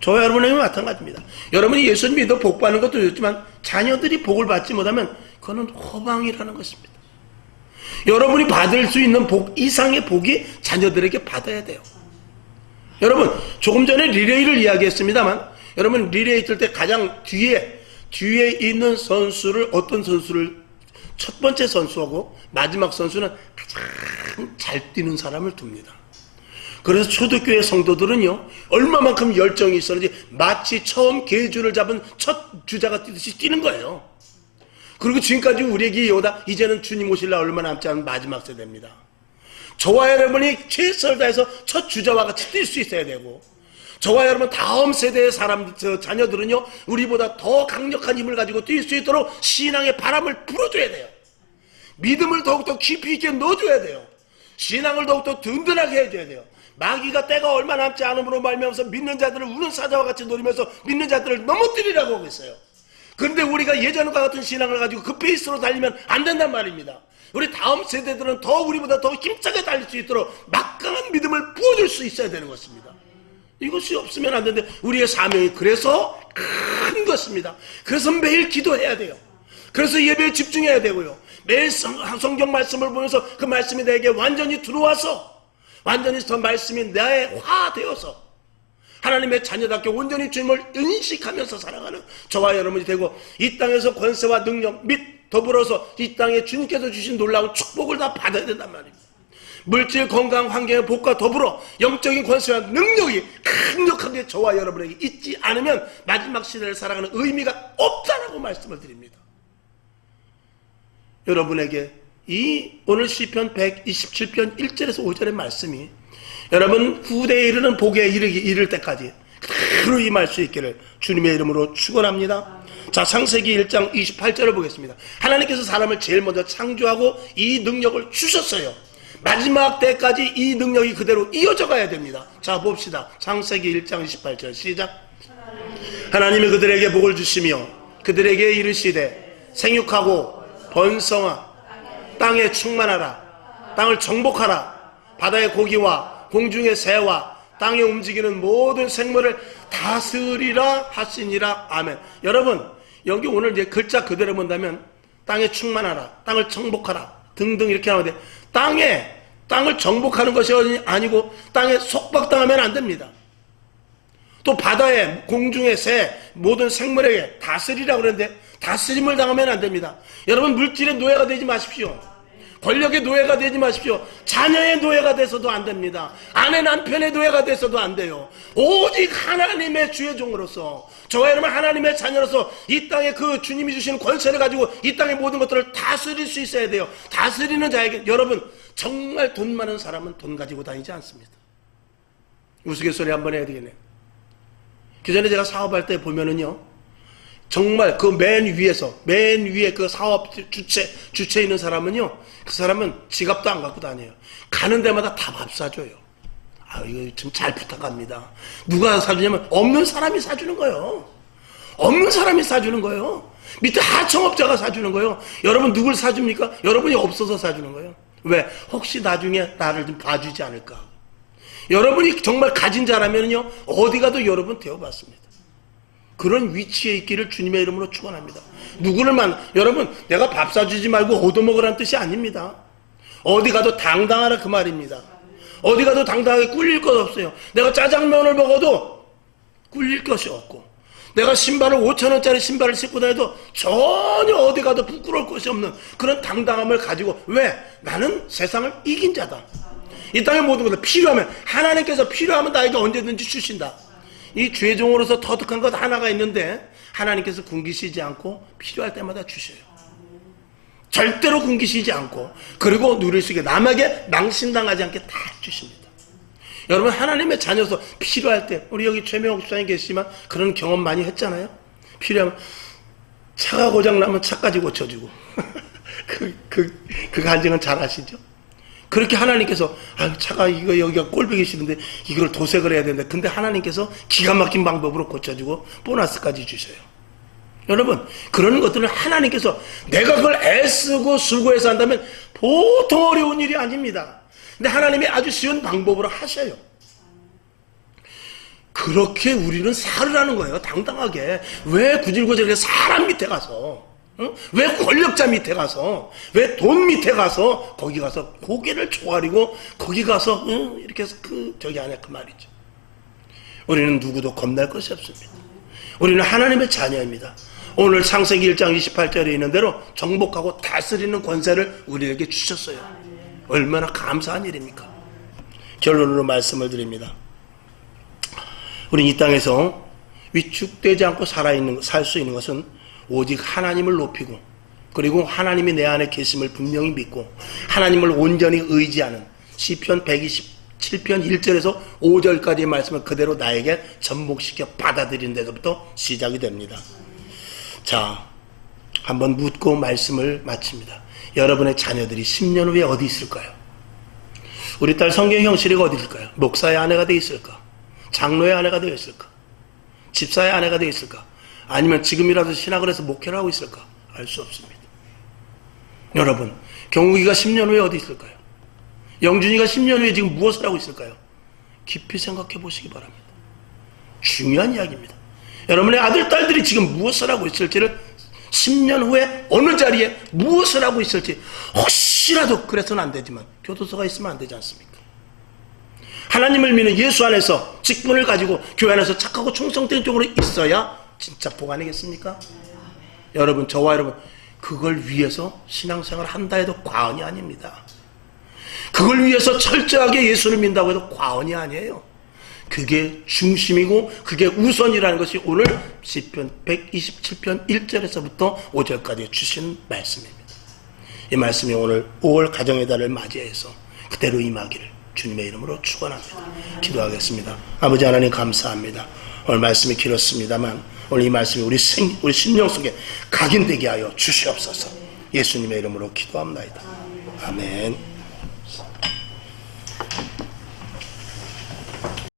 저와 여러분에게 마찬가지입니다. 여러분이 예수님 믿어 복 받는 것도 좋지만 자녀들이 복을 받지 못하면 그거는 허망이라는 것입니다. 여러분이 받을 수 있는 복 이상의 복이 자녀들에게 받아야 돼요. 여러분, 조금 전에 리레이를 이야기했습니다만, 여러분 리레이 뜰 때 가장 뒤에 있는 선수를, 어떤 선수를, 첫 번째 선수하고 마지막 선수는 가장 잘 뛰는 사람을 둡니다. 그래서 초대교회 성도들은요, 얼마만큼 열정이 있었는지 마치 처음 계주를 잡은 첫 주자가 뛰듯이 뛰는 거예요. 그리고 지금까지 우리에게 오다 이제는 주님 오실 날 얼마 남지 않은 마지막 세대입니다. 저와 여러분이 최선을 다해서 첫 주자와 같이 뛸 수 있어야 되고, 저와 여러분 다음 세대의 자녀들은요, 우리보다 더 강력한 힘을 가지고 뛸 수 있도록 신앙의 바람을 불어줘야 돼요. 믿음을 더욱더 깊이 있게 넣어줘야 돼요. 신앙을 더욱더 든든하게 해줘야 돼요. 마귀가 때가 얼마 남지 않음으로 말미암아서 믿는 자들을 우는 사자와 같이 노리면서 믿는 자들을 넘어뜨리라고 하고 있어요. 그런데 우리가 예전과 같은 신앙을 가지고 그 페이스로 달리면 안 된단 말입니다. 우리 다음 세대들은 더 우리보다 더 힘차게 달릴 수 있도록 막강한 믿음을 부어줄 수 있어야 되는 것입니다. 이것이 없으면 안 되는데 우리의 사명이 그래서 큰 것입니다. 그래서 매일 기도해야 돼요. 그래서 예배에 집중해야 되고요. 매일 성경 말씀을 보면서 그 말씀이 내게 완전히 들어와서 완전히 저 말씀이 나의 화 되어서 하나님의 자녀답게 온전히 주님을 인식하면서 살아가는 저와 여러분이 되고, 이 땅에서 권세와 능력 및 더불어서 이 땅에 주님께서 주신 놀라운 축복을 다 받아야 된단 말입니다. 물질, 건강, 환경의 복과 더불어 영적인 권세와 능력이 강력하게 저와 여러분에게 있지 않으면 마지막 시대를 살아가는 의미가 없다라고 말씀을 드립니다. 여러분에게 이 오늘 시편 127편 1절에서 5절의 말씀이 여러분 후대에 이르는 복에 이를 때까지 그대로 임할 수 있기를 주님의 이름으로 축원합니다. 자, 창세기 1장 28절을 보겠습니다. 하나님께서 사람을 제일 먼저 창조하고 이 능력을 주셨어요. 마지막 때까지 이 능력이 그대로 이어져 가야 됩니다. 자, 봅시다. 창세기 1장 28절 시작. 하나님이 그들에게 복을 주시며 그들에게 이르시되 생육하고 번성하 땅에 충만하라. 땅을 정복하라. 바다의 고기와 공중의 새와 땅에 움직이는 모든 생물을 다스리라 하시니라. 아멘. 여러분, 여기 오늘 이제 글자 그대로 본다면 땅에 충만하라, 땅을 정복하라 등등 이렇게 나오는데, 땅을 정복하는 것이 아니고 땅에 속박당하면 안 됩니다. 또 바다에 공중의 새 모든 생물에게 다스리라 그러는데 다스림을 당하면 안 됩니다. 여러분, 물질의 노예가 되지 마십시오. 권력의 노예가 되지 마십시오. 자녀의 노예가 돼서도 안 됩니다. 아내 남편의 노예가 돼서도 안 돼요. 오직 하나님의 주의 종으로서, 저와 여러분 하나님의 자녀로서 이 땅에 그 주님이 주시는 권세를 가지고 이 땅의 모든 것들을 다스릴 수 있어야 돼요. 다스리는 자에게, 여러분 정말 돈 많은 사람은 돈 가지고 다니지 않습니다. 우스갯소리 한번 해야 되겠네요. 그 전에 제가 사업할 때 보면은요, 정말 그 맨 위에 그 사업 주체 있는 사람은요, 그 사람은 지갑도 안 갖고 다녀요. 가는 데마다 다 밥 사줘요. 이거 좀 잘 부탁합니다. 누가 사주냐면 없는 사람이 사주는 거예요. 없는 사람이 사주는 거예요. 밑에 하청업자가 사주는 거예요. 여러분 누굴 사줍니까? 여러분이 없어서 사주는 거예요. 왜? 혹시 나중에 나를 좀 봐주지 않을까. 여러분이 정말 가진 자라면요, 어디 가도 여러분 되어봤습니다. 그런 위치에 있기를 주님의 이름으로 축원합니다. 여러분 내가 밥 사주지 말고 얻어먹으라는 뜻이 아닙니다. 어디 가도 당당하라 그 말입니다. 어디 가도 당당하게 꿀릴 것 없어요. 내가 짜장면을 먹어도 꿀릴 것이 없고, 내가 5,000원짜리 신발을 신고 다녀도 전혀 어디 가도 부끄러울 것이 없는 그런 당당함을 가지고, 왜? 나는 세상을 이긴 자다. 이 땅의 모든 것을 하나님께서 필요하면 나에게 언제든지 주신다. 이 죄종으로서 터득한 것 하나가 있는데, 하나님께서 굶기시지 않고 필요할 때마다 주셔요. 절대로 굶기시지 않고, 그리고 누릴 수 있게 남에게 망신당하지 않게 다 주십니다. 여러분, 하나님의 자녀서 필요할 때, 우리 여기 최명옥 집사님 계시지만 그런 경험 많이 했잖아요. 필요하면 차가 고장나면 차까지 고쳐주고 그 간증은 잘 아시죠? 그렇게 하나님께서 차가 여기가 꼴보기 싫은데 이걸 도색을 해야 되는데, 근데 하나님께서 기가 막힌 방법으로 고쳐주고 보너스까지 주셔요. 여러분, 그런 것들은 하나님께서 내가 그걸 애쓰고 수고해서 한다면 보통 어려운 일이 아닙니다. 근데 하나님이 아주 쉬운 방법으로 하셔요. 그렇게 우리는 살으라는 거예요. 당당하게. 왜 구질구질하게 사람 밑에 가서, 왜 권력자 밑에 가서, 왜 돈 밑에 가서, 거기 가서 고개를 조아리고 거기 가서 이렇게 해서 저기 안에 그 말이죠. 우리는 누구도 겁날 것이 없습니다. 우리는 하나님의 자녀입니다. 오늘 창세기 1장 28절에 있는 대로 정복하고 다스리는 권세를 우리에게 주셨어요. 얼마나 감사한 일입니까? 결론으로 말씀을 드립니다. 우리는 이 땅에서 위축되지 않고 살 수 있는 것은 오직 하나님을 높이고, 그리고 하나님이 내 안에 계심을 분명히 믿고, 하나님을 온전히 의지하는 시편 127편 1절에서 5절까지의 말씀을 그대로 나에게 접목시켜 받아들이는 데서부터 시작이 됩니다. 자, 한번 묻고 말씀을 마칩니다. 여러분의 자녀들이 10년 후에 어디 있을까요? 우리 딸 성경 형실이가 어디 있을까요? 목사의 아내가 되어 있을까? 장로의 아내가 되어 있을까? 집사의 아내가 되어 있을까? 아니면 지금이라도 신학을 해서 목회를 하고 있을까? 알 수 없습니다. 여러분, 경욱이가 10년 후에 어디 있을까요? 영준이가 10년 후에 지금 무엇을 하고 있을까요? 깊이 생각해 보시기 바랍니다. 중요한 이야기입니다. 여러분의 아들, 딸들이 지금 무엇을 하고 있을지를, 10년 후에 어느 자리에 무엇을 하고 있을지, 혹시라도 그래서는 안 되지만 교도소가 있으면 안 되지 않습니까? 하나님을 믿는 예수 안에서 직분을 가지고 교회 안에서 착하고 충성된 쪽으로 있어야 진짜 복 아니겠습니까? 여러분, 저와 여러분, 그걸 위해서 신앙생활 한다 해도 과언이 아닙니다. 그걸 위해서 철저하게 예수를 믿는다고 해도 과언이 아니에요. 그게 중심이고 그게 우선이라는 것이 오늘 시편 127편 1절에서부터 5절까지 주신 말씀입니다. 이 말씀이 오늘 5월 가정의 달을 맞이해서 그대로 임하기를 주님의 이름으로 축원합니다. 기도하겠습니다. 아버지 하나님, 감사합니다. 오늘 말씀이 길었습니다만 오늘 이 말씀이 우리 심령 속에 각인되게 하여 주시옵소서. 예수님의 이름으로 기도합니다. 아멘.